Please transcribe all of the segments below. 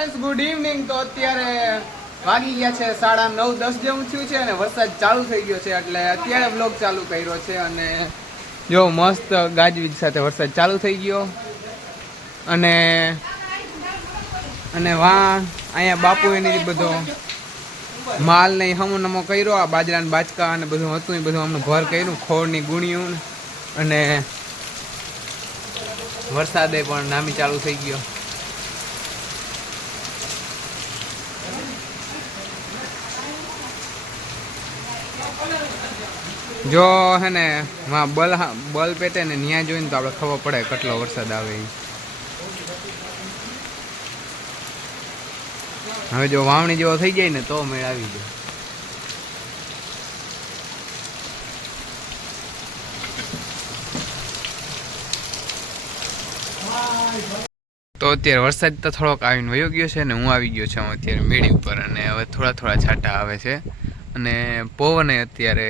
Friends good evening. તો અત્યારે વાગી ગયા છે 9:30-10 જેવું થયું છે અને વરસાદ ચાલુ થઈ ગયો છે એટલે અત્યારે વ્લોગ ચાલુ કર્યો છે. અને જો મસ્ત ગાજવીજ સાથે વરસાદ ચાલુ થઈ ગયો અને અહીંયા બાપુ એની બધો માલ ને હમો નમો કર્યો. આ બાજરાના બાચકા અને બધું હતું એ બધું અમને ભર કર્યું, ખોળની ગુણિયું, અને વરસાદે પણ નામી ચાલુ થઈ ગયો. જો હે ને બલ પેટે ને ન્યા જોઈને તો આપણે ખબર પડે કેટલો વરસાદ આવે. હવે જો વાવણી જેવો થઈ જાય ને તો મેળ આવી જાય. તો અત્યારે વરસાદ તો થોડોક આવીને વયો ગયો છે ને હું આવી ગયો છું અત્યારે મેળી ઉપર, અને હવે થોડા છાંટા આવે છે અને પવન અત્યારે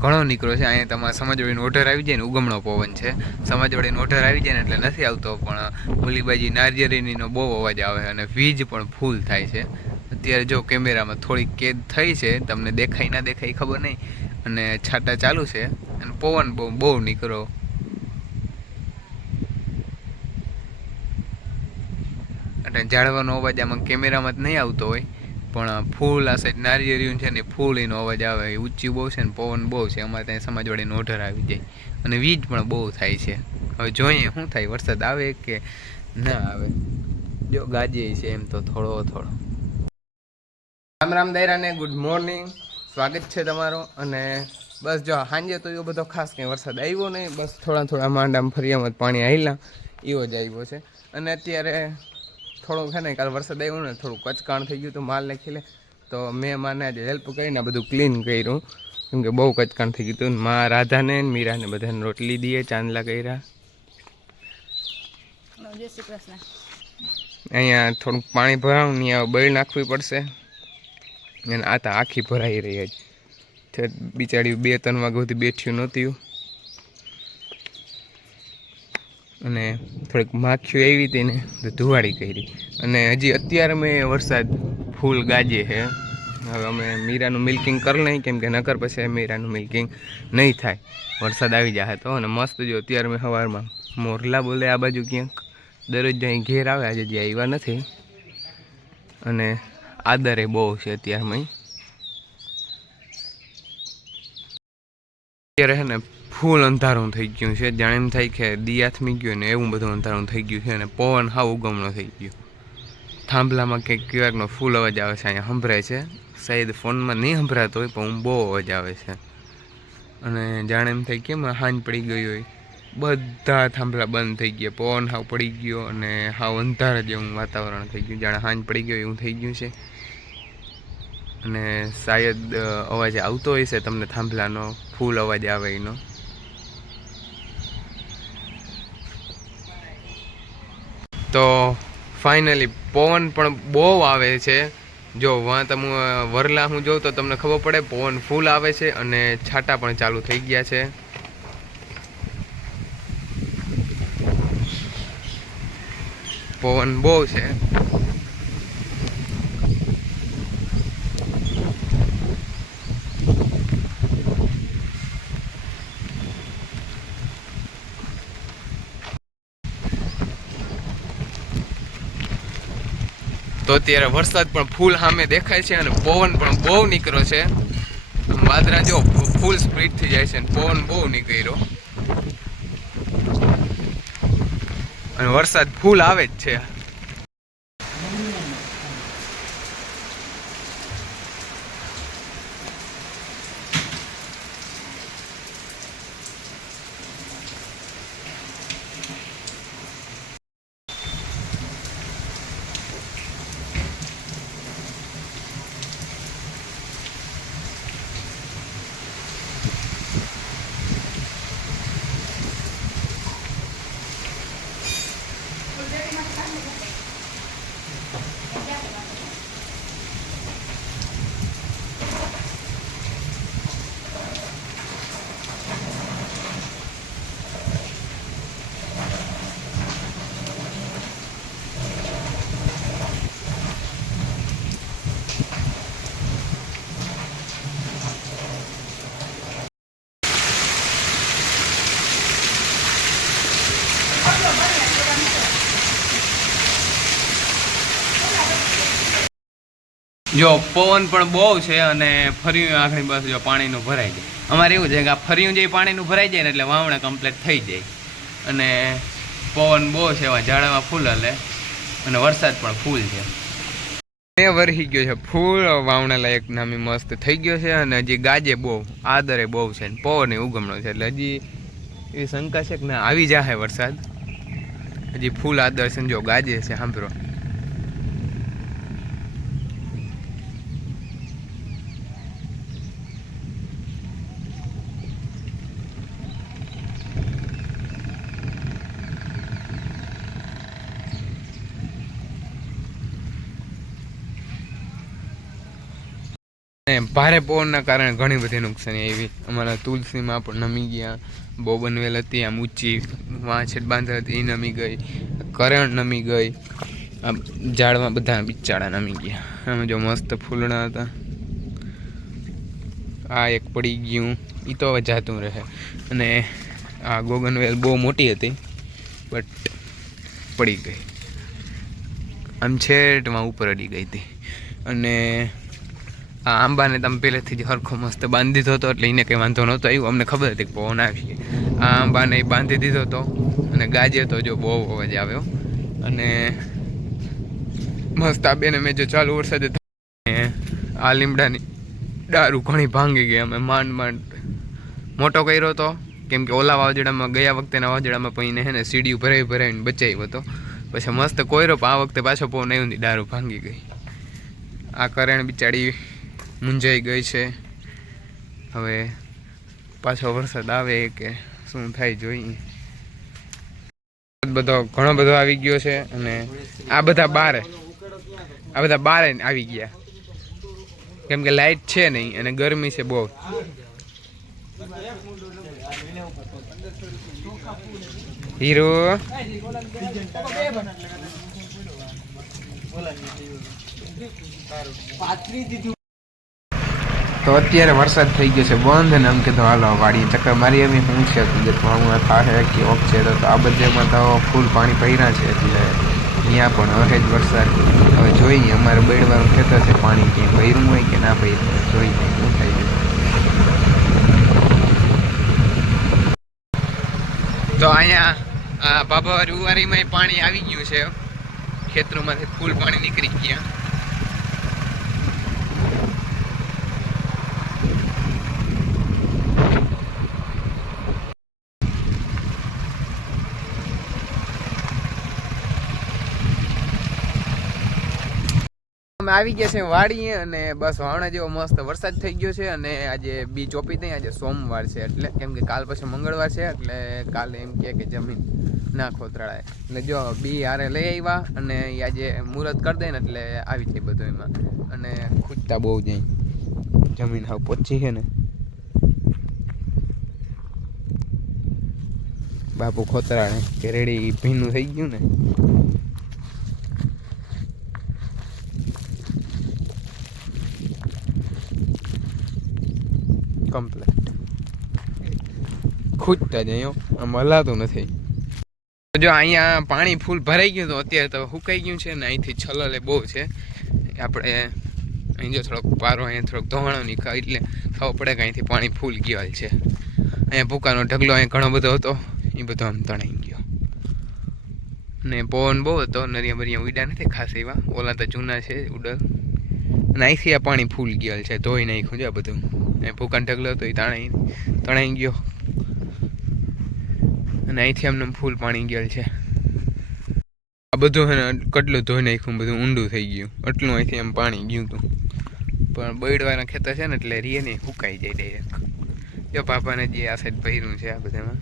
ઘણો નીકળ્યો છે. અહીંયા તમારે સમાજવાડીનો ઓઢર આવી જાય ને ઉગમણો પવન છે. સમાજવાડીનો ઓઢર આવી જાય ને એટલે નથી આવતો, પણ મુલીબાજી નારિયેળીનો બહુ અવાજ આવે અને વીજ પણ ફૂલ થાય છે. અત્યારે જો કેમેરામાં થોડીક કેદ થઈ છે, તમને દેખાય ના દેખાય ખબર નહીં, અને છાંટા ચાલુ છે અને પવન બહુ નીકળો. એટલે ઝાડવાનો અવાજ આમાં કેમેરામાં જ નહીં આવતો હોય, પણ ફૂલ આ સાઈડ નારિયેળીયું છે ને ફૂલ એનો અવાજ આવે. ઊંચી બહુ છે ને પવન બહુ છે. અમારે ત્યાં સમાજવાડીનો ઓઢર આવી જાય અને વીજ પણ બહુ થાય છે. હવે જોઈએ શું થાય, વરસાદ આવે કે ના આવે. જો ગાજે છે એમ તો થોડો. રામ દાયરાને ગુડ મોર્નિંગ, સ્વાગત છે તમારો. અને બસ જો સાંજે તો એવો બધો ખાસ કંઈ વરસાદ આવ્યો નહીં, બસ થોડા માંડામાં ફરિયામાં પાણી આવેલા એવો જ આવ્યો છે. અને અત્યારે થોડુંક છે ને કાલે વરસાદ આવ્યો ને થોડું કચકાણ થઈ ગયું હતું માલ નાખીને, તો મેં માને આજે હેલ્પ કરીને બધું ક્લીન કર્યું, કેમ કે બહુ કચકાણ થઈ ગયું હતું. માં રાધાને મીરાને બધાને રોટલી દઈએ, ચાંદલા કર્યા. અહીંયા થોડુંક પાણી ભરાવું ને બળી નાખવી પડશે. અને આ તો આખી ભરાઈ રહી છે. બિચારી 2-3 વાગ્યા સુધી બેઠ્યું નહોતું અને થોડીક માખીઓ આવી હતી ને તો ધુવાડી કરી. અને હજી અત્યારે મેં વરસાદ ફૂલ ગાજે છે. હવે અમે મીરાનું મિલ્કિંગ કરી નહીં, કેમ કે નકર પછી મીરાનું મિલ્કિંગ નહીં થાય, વરસાદ આવી જાય તો. અને મસ્ત જો અત્યારે મેં સવારમાં મોરલા બોલે આ બાજુ ક્યાંક દરરોજ અહીં ઘેર આવે, આજે જે આવ્યા નથી. અને આદરે બહુ છે અત્યારમાં. અત્યારે છે ને ફૂલ અંધારું થઈ ગયું છે, જાણે એમ થાય કે દિયાથમી ગયું ને એવું બધું અંધારું થઈ ગયું છે. અને પવન હાવ ઉગમણો થઈ ગયો. થાંભલામાં ક્યાંકનો ફૂલ અવાજ આવે છે, અહીંયા સંભળાય છે. શાયદ ફોનમાં નહીં સંભળાતો હોય પણ બહુ અવાજ આવે છે. અને જાણે એમ થાય કેમ હાંજ પડી ગઈ હોય, બધા થાંભલા બંધ થઈ ગયા, પવન હાવ પડી ગયો અને હાવ અંધારા જેવું વાતાવરણ થઈ ગયું, જાણે હાંજ પડી ગયો એવું થઈ ગયું છે. અને શાયદ અવાજ આવતો હોય છે તમને થાંભલાનો, ફૂલ અવાજ આવે એનો. તો ફાઇનલી પવન પણ બહુ આવે છે. જો તમે વરલા હું જોઉં તો તમને ખબર પડે પવન ફૂલ આવે છે અને છાંટા પણ ચાલુ થઈ ગયા છે. પવન બહુ છે. તો અત્યારે વરસાદ પણ ફૂલ સામે દેખાય છે અને પવન પણ બહુ નીકળ્યો છે. વાદળા જો ફૂલ સ્પીડથી જાય છે અને પવન બહુ નીકળ્યો અને વરસાદ ફૂલ આવે જ છે. જો પવન પણ બહુ છે અને ફર્યું આખણી બસ જો પાણીનું ભરાઈ જાય. અમારે એવું છે કે આ ફર્યું જે પાણીનું ભરાઈ જાય ને એટલે વાવણા કમ્પ્લીટ થઈ જાય. અને પવન બહુ છે, એવા ઝાડમાં ફૂલ હલે અને વરસાદ પણ ફૂલ છે. એ વરસી ગયો છે ફૂલ, વાવણા લાયક નામી મસ્ત થઈ ગયો છે. અને હજી ગાજે બહુ, આદરે બહુ છે, પવન એ ઉગમણો છે. એટલે હજી એવી શંકા છે કે ના આવી જાહે વરસાદ. હજી ફૂલ આદર છે, જો ગાજે છે સાંભળો. ભારે પવનના કારણે ઘણી બધી નુકસાની આવી. અમારા તુલસીમાં પણ નમી ગયા. બોબનવેલ હતી આમ ઊંચી વાંછેટ બાંધેલ હતી, એ નમી ગઈ. કરણ નમી ગઈ. આ ઝાડમાં બધા બિચારા નમી ગયા. આમાં જો મસ્ત ફૂલણા હતા. આ એક પડી ગયું, એ તો હવે જાતું રહે. અને આ બોગનવેલ બહુ મોટી હતી બટ પડી ગઈ. આમ છેટમાં ઉપર અડી ગઈ હતી. અને આ આંબાને તમે પહેલેથી જ સરખો મસ્ત બાંધી દીધો હતો એટલે એને કંઈ વાંધો નહોતો આવ્યો. અમને ખબર હતી કે પવન આવી. આ આંબાને બાંધી દીધો હતો અને ગાજે તો જો બહુ અવાજ આવ્યો. અને મસ્ત આ બેને મેં જો ચાલુ વરસાદે આ લીમડાની ડારું ઘણી ભાંગી ગઈ. અમે માંડ મોટો કર્યો હતો કેમ કે ઓલા વાવાઝોડામાં ગયા વખતેના વાવાઝોડામાં પણ એને સીડીયું ભરાવીને બચાવ્યો હતો. પછી મસ્ત કોયરો પણ આ વખતે પાછો પવન આવ્યો ને ડારું ભાંગી ગઈ. આ કરણ બિચારી મૂંઝાઈ ગઈ છે. હવે પાછો વરસાદ આવે કે શું થાય જોઈએ. ઘણો બધો આવી ગયો છે. અને આ બધા બારે આવી ગયા કેમ કે લાઈટ છે નહીં અને ગરમી છે બહુ. હીરો તો અત્યારે વરસાદ થઈ ગયો છે બંધ. અને આમ કીધું હાલો વાડીએ ચક્કર મારી આવી. શું છે દેખવામાં થાય કે ઓફ છે તો આ બધેમાં તો ફૂલ પાણી ભર્યા છે એટલે ત્યાં પણ હવે જ વરસાદ. હવે જોઈએ અમારે બેડવાનું ખેતર છે, પાણી ક્યાંય ભર્યું હોય કે ના ભર્યું હોય, જોઈએ શું થાય છે. તો અહીંયા આ બાબાવારી ઉવારીમાં પાણી આવી ગયું છે. ખેતરોમાંથી ફૂલ પાણી નીકળી ગયા. આવી ગયા છે વાડીએ અને બસ વાવણા જેવો મસ્ત વરસાદ થઈ ગયો છે. અને આજે બી ચોપી દઈ. આજે સોમવાર છે એટલે કેમ કે કાલ પછી મંગળવાર છે એટલે કાલે એમ કે જમીન ના ખોતરાળાય એટલે જો બી હારે લઈ આવ્યા. અને આજે મુહૂર્ત કરી દે ને એટલે આવી જાય બધું એમાં. અને ખૂજતા બહુ જાય જમીન હાવ પોચી છે ને. બાપુ ખોતરાળે કે રેડી ભીનું થઈ ગયું ને. કમ્પ્લેટ ખૂજતા જાય આમ હલાતું નથી. જો અહીંયા પાણી ફૂલ ભરાઈ ગયું તો અત્યારે તો સુકાઈ ગયું છે ને. અહીંથી છલલે બહુ છે. આપણે અહીં જો થોડોક પારો અહીંયા થોડોક ધોવાણો નહીં એટલે ખબર પડે કે અહીંથી પાણી ફૂલ ગયેલ છે. અહીંયા ભૂકાનો ઢગલો અહીં ઘણો બધો હતો એ બધો આમ તણાઈ ગયો. ને પવન બહુ હતો. નરિયા બરિયા ઉડ્યા નથી ખાસ એવા, ઓલા તો જૂના છે ઉડલ. અને અહીંથી આ પાણી ફૂલ ગયેલ છે, ધોઈ નાખ્યું છે આ બધું. ભૂકાનો ઢગલો હતો એ તણાઈ ગયો. અને અહીંથી આમને ફૂલ પાણી ગયેલ છે. આ બધું હે ને કટલું ધોઈ નાખ્યું, બધું ઊંડું થઈ ગયું. એટલું અહીંથી આમ પાણી ગયું હતું. પણ બળવાના ખેતર છે ને એટલે રીએ નહીં સુકાઈ જાય ડાયરેક્ટ. જો પાપાને જે આ સાઈડ ભર્યું છે આ બધામાં.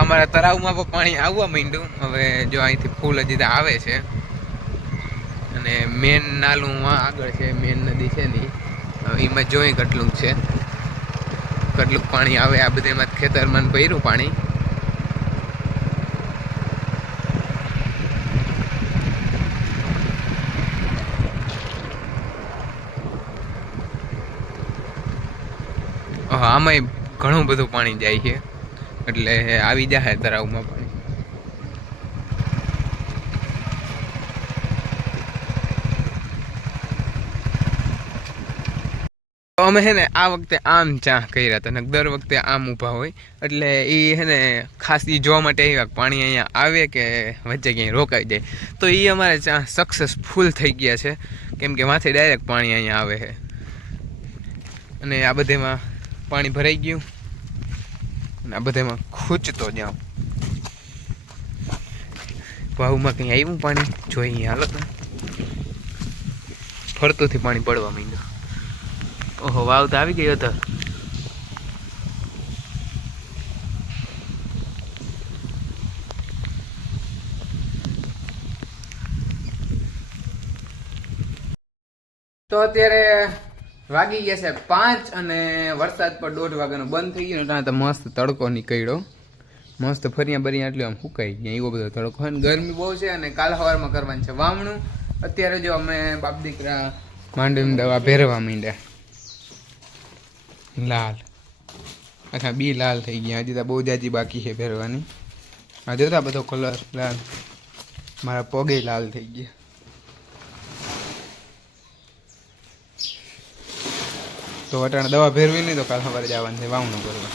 અમારા તળાવમાં પણ પાણી આવવા માંડ્યું. હવે જો અહીંથી ફૂલ હજી આવે છે. અને મેન નાલું આગળ છે, મેન નદી છે ને એમાં જોઈ કેટલું છે, કેટલું પાણી આવે. આ બધામાં ખેતરમાં ભર્યું પાણી. આમાંય ઘણું બધું પાણી જાય છે, એટલે આવી જાય તળાવમાં પાણી. અમે હે ને આ વખતે આમ ચા કર્યા હતા ને દર વખતે આમ ઊભા હોય, એટલે એ હે ને ખાસ એ જોવા માટે આવ્યા પાણી અહીંયા આવે કે વચ્ચે ક્યાંય રોકાઈ જાય. તો એ અમારે ચા સક્સેસફુલ થઈ ગયા છે, કેમ કે માથે ડાયરેક્ટ પાણી અહીંયા આવે છે. અને આ બધેમાં પાણી ભરાઈ ગયું અને આ બધેમાં ખૂંચતો જાઉં. વાવમાં કંઈ આવ્યું પાણી જોઈ હાલો ને, ફરતોથી પાણી પડવા માંડ્યું. ઓહો, વાવ તો આવી ગયો હતો. તો અત્યારે વાગી ગયા છે 5 અને વરસાદ પર 1:30 વાગ્યાનો બંધ થઈ ગયો. ત્યાં તો મસ્ત તડકો નીકળ્યો, મસ્ત ફરિયા બરિયા એટલે આમ સુકાઈ ગયા એવો બધો તડકો. અને ગરમી બહુ છે અને કાલ સવારમાં કરવાનું છે વાવણું. અત્યારે જો અમે બાપ દીકરા માંડવીની દવા ભેરવા માંડ્યા. લાલ આખા બી લાલ થઈ ગયા, હજી તો બહુ જાજી બાકી છે ભેરવાની. આ જોતા બધો કલર લાલ, મારા પગે લાલ થઈ ગયા. તો અટાણે દવા ભેરવી નહીં તો કાલ સવારે જવાનું છે વાવણું કરવા.